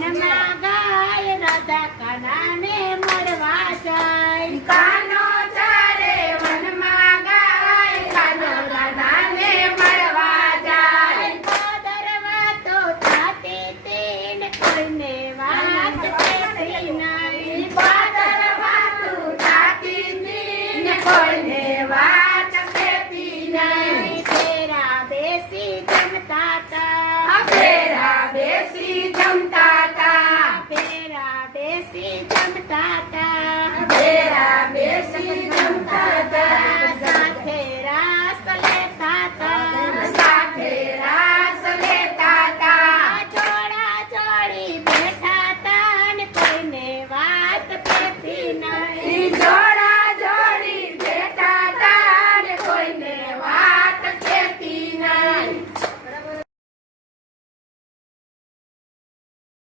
વનમાં ગાય રાધા કાનાને મળવા જાય. કાનો ચારે વનમાં ગાય કાનો રાધાને મળવા જાય. ભાદરવા તો થાતી તી ને કોઈને વાત